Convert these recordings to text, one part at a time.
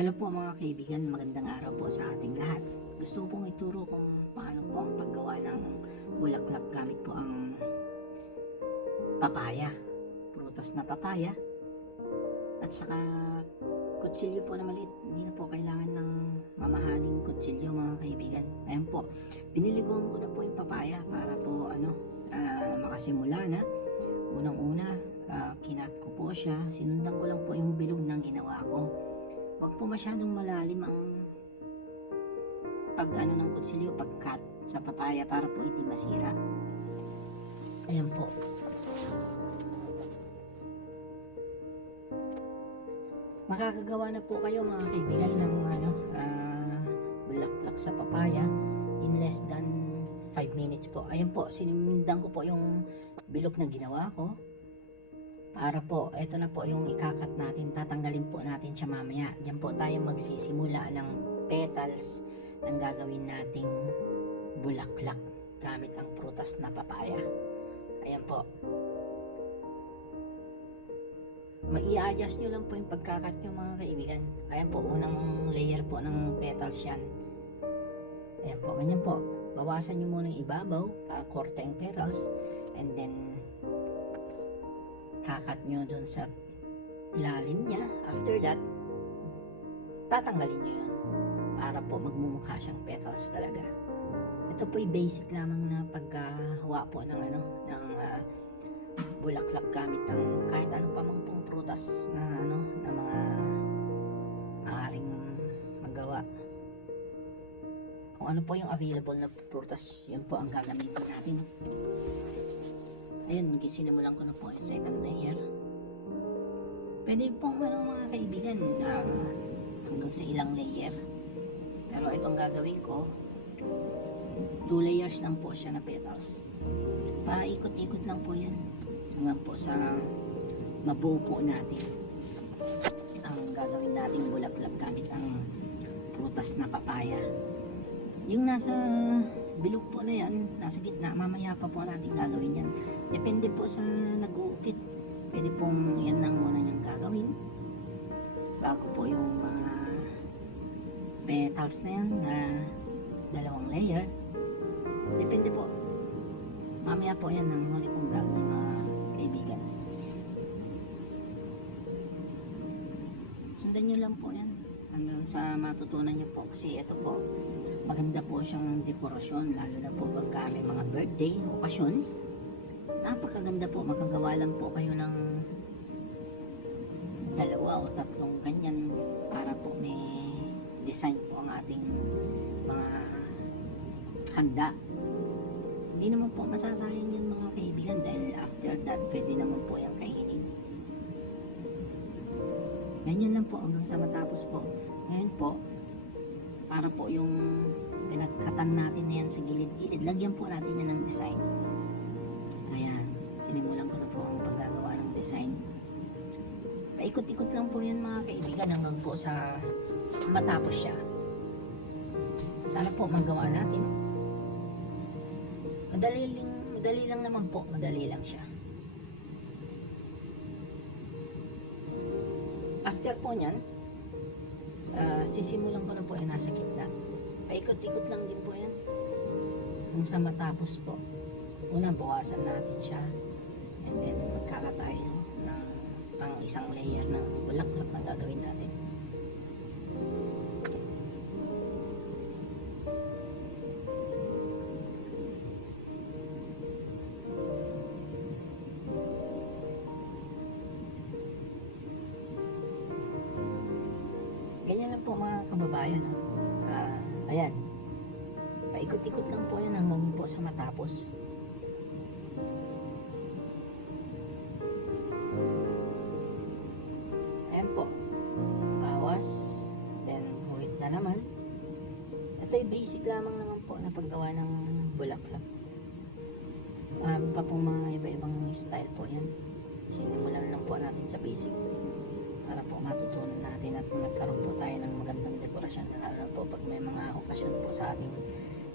Hello po mga kaibigan, magandang araw po sa ating lahat. Gusto ko pong ituro kung paano po ang paggawa ng bulaklak gamit po ang papaya, prutas na papaya, at saka kutsilyo po na maliit. Hindi na po kailangan ng mamahaling kutsilyo mga kaibigan. Ayan po, biniliguan ko na po yung papaya para po makasimula na. Unang-una, kinat ko po siya, sinundan ko lang po yung bilog ng ginawa ko. Huwag po masyadong malalim ang pag-ano ng kutsilyo, pag-cut sa papaya para po hindi masira. Ayan po. Makakagawa na po kayo mga kaibigan ng bulaklak sa papaya in less than 5 minutes po. Ayan po, sinindan ko po yung bilog na ginawa ko. Para po, ito na po yung ikakat natin, tatanggalin po natin siya mamaya. Diyan po tayo magsisimula ng petals ng gagawin nating bulaklak gamit ang prutas na papaya. Ayan po. Mag-i-adjust nyo lang po yung pagkakat nyo mga kaibigan. Ayan po, unang layer po ng petals yan. Ayan po, ganyan po. Bawasan nyo muna yung ibabaw para korte yung petals. And then kakat nyo dun sa ilalim niya. After that, tatanggalin nyo yun para po magmumukha siyang petals talaga. Ito po yung basic lamang na paggawa po ng bulaklak gamit ng kahit ano pa mang pong prutas na na mga maaaring magawa. Kung ano po yung available na prutas, yun po ang gagamitin natin. Ayun, sinimulan ko na po yung second layer. Pwede pong mga kaibigan, hanggang sa ilang layer. Pero itong gagawin ko, 2 layers lang po siya na petals. Paikot-ikot lang po yan. Hanggang po sa mabuo po natin ang gagawin nating bulaklak gamit ang prutas na papaya. Yung nasa bilog po na yan, nasa gitna, mamaya pa po natin gagawin yan. Depende po sa nag-uukit. Pwede pong yan lang muna yung gagawin bago po yung mga petals na yan na 2 layer. Depende po. Mamaya po yan ang huli kong gagawin mga kaibigan. Sundan nyo lang po yan hanggang sa matutunan nyo po, kasi ito po maganda po siyang dekorasyon, lalo na po pagka may mga birthday, okasyon. Napakaganda po, makagawa lang po kayo ng 2 o 3 ganyan para po may design po ang ating mga handa. Hindi naman po masasayang yan mga kaibigan, dahil after that pwede naman po yung kainin. Ganyan lang po hanggang sa matapos po. Ngayon po, para po yung pinagkatan natin na yan sa gilid-gilid, lagyan po natin yan ng design. Ayan, sinimulan ko na po ang paggagawa ng design. Paikot-ikot lang po yan mga kaibigan hanggang po sa matapos siya. Sana po magawa natin. Madali lang naman po, madali lang siya. After po nyan, sisimulan ko na po yan nasa gitna. Paikot-ikot lang din po yan hanggang sa matapos po. Una, bawasan natin siya, and then magkakatayo ng pang isang layer ng bulaklak na gagawin natin. Ganyan lang po mga kababayan. Ayan. Paikot-ikot lang po yan hanggang po sa matapos. Ayan po. Bawas. Then, guhit na naman. Ito ay basic lamang naman po na paggawa ng bulaklak. Marami pa pong mga iba-ibang style po yan. Sinimulan lang po natin sa basic para po matutunan natin at magkaroon po tayo ng magandang dekorasyon, lalo po pag may mga okasyon po sa ating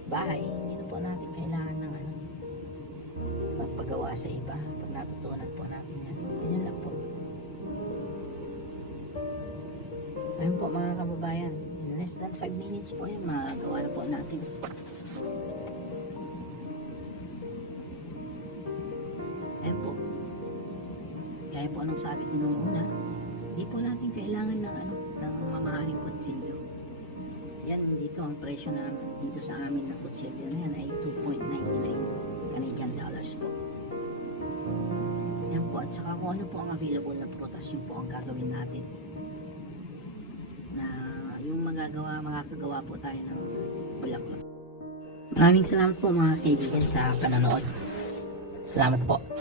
bahay. Hindi na po natin kailangan ng magpagawa sa iba pag natutunan po natin yan. Ganyan lang po. Ayan lang po mga kababayan. In less than 5 minutes po yan, magagawa na po natin. Ayan po. Gaya po anong sabi ko nung una, di po natin kailangan ng ng mamahaling kutsilyo. Yan, dito ang presyo na dito sa amin na kutsilyo na yan ay 2.99 Canadian dollars po. Yan po, at saka kung ano po ang available na prutas, yun po ang gagawin natin. Na yung makakagawa po tayo ng bulaklak. Maraming salamat po mga kaibigan sa panonood. Salamat po.